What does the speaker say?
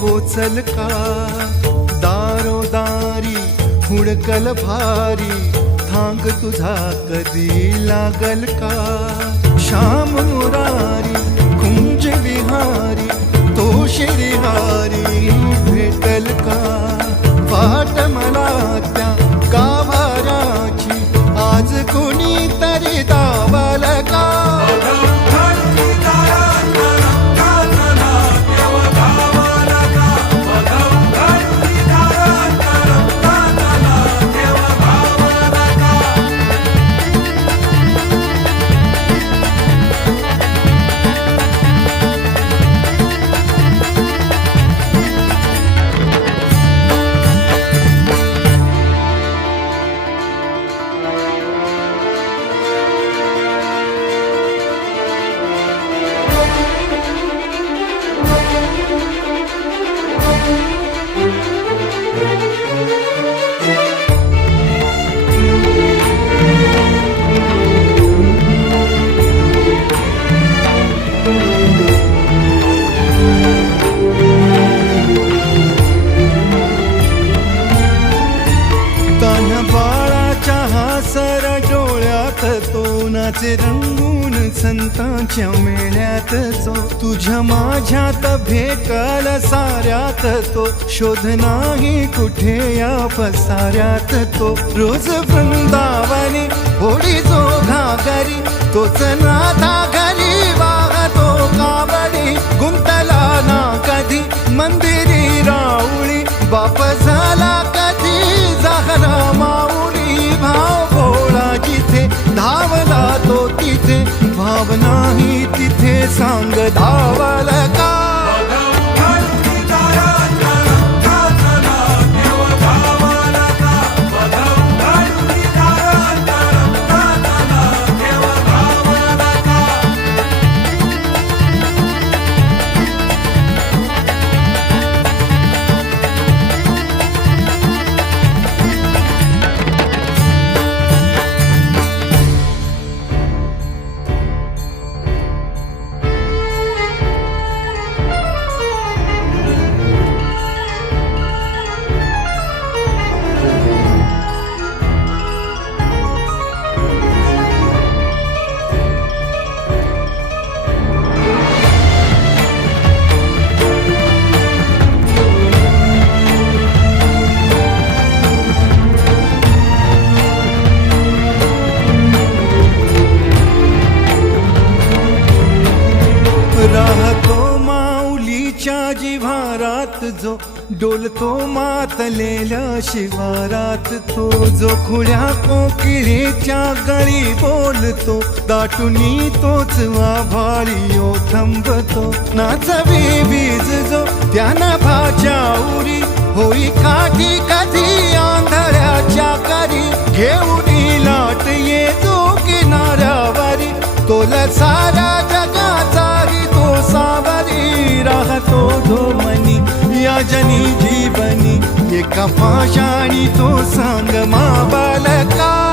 पोचल का दारोदारी हुडकल भारी थांग तुझा कधी लागल का श्याम मुरारी कुंज विहारी तो श्रीहारी भेटल का वाट मला त्या गाभाराची आज कोणी तरी दावल का सर डोळ्यात तो नाचे रंगून संतांच्या मेळ्यात जो तुझ्या माझ्यात भेटल साऱ्यात तो शोध नाही कुठे या पसाऱ्यात तो रोज वृंदावनी होडी जो घागरी तोच नाथा घरी वाहतो कावडी गुंतला ना कधी मंदिरी राऊळी बाप झाला कधी जाहरा माऊली भाव भोळा जिथे धावला तो तिथे भाव नाही तिथे सांग धावल का राहतो माऊलीच्या जिव्हारात जो डोलतो मातलेल्या शिवारात तो जो खुल्या कोकिळेच्या गळी बोलतो दाटुनी तोच आभाळी ओ थांबतो नाचवी बीज जो त्यानं भाच्या उरी होई काठी कधी आंधळ्याच्या करी घेऊन लाट ये जो किनाऱ्यावरी तोला सारा जगाचाही तो सावरी राहतो धोमनी या जनी जीवनी एका पाशाणी तो सांग मा बालका